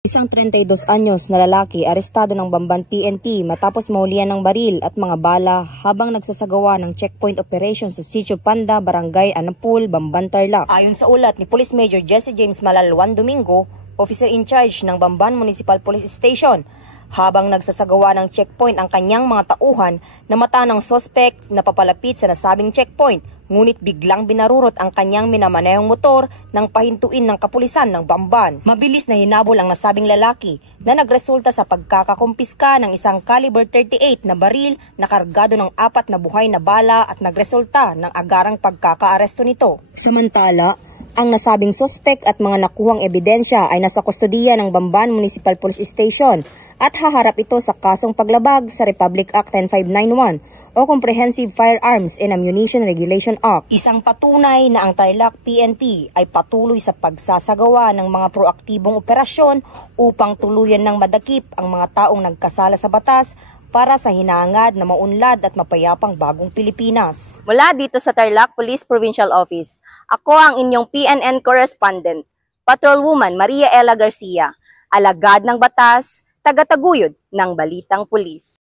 Isang 32 anyos na lalaki arestado ng Bamban PNP matapos mahulihan ng baril at mga bala habang nagsasagawa ng checkpoint operation sa Sitio Panda, Barangay Anampul, Bamban, Tarlac. Ayon sa ulat ni Police Major Jesse James Malalwan Domingo, officer in charge ng Bamban Municipal Police Station, habang nagsasagawa ng checkpoint ang kanyang mga tauhan, namata ng suspect na papalapit sa nasabing checkpoint, ngunit biglang binarurot ang kanyang minamanehong motor nang pahintuin ng kapulisan ng Bamban. Mabilis na hinabol ang nasabing lalaki na nagresulta sa pagkakakumpiska ng isang caliber 38 na baril na kargado ng 4 na buhay na bala at nagresulta ng agarang pagkakaaresto nito. Samantala, ang nasabing suspect at mga nakuhang ebidensya ay nasa kustodiya ng Bamban Municipal Police Station at haharap ito sa kasong paglabag sa Republic Act 10591 o Comprehensive Firearms and Ammunition Regulation Act. Isang patunay na ang Tarlac PNP ay patuloy sa pagsasagawa ng mga proaktibong operasyon upang tuluyan ng madakip ang mga taong nagkasala sa batas para sa hinahangad na maunlad at mapayapang bagong Pilipinas. Mula dito sa Tarlac Police Provincial Office, ako ang inyong PNN correspondent, Patrolwoman Maria Ella Garcia, alagad ng batas, tagataguyod ng balitang pulis.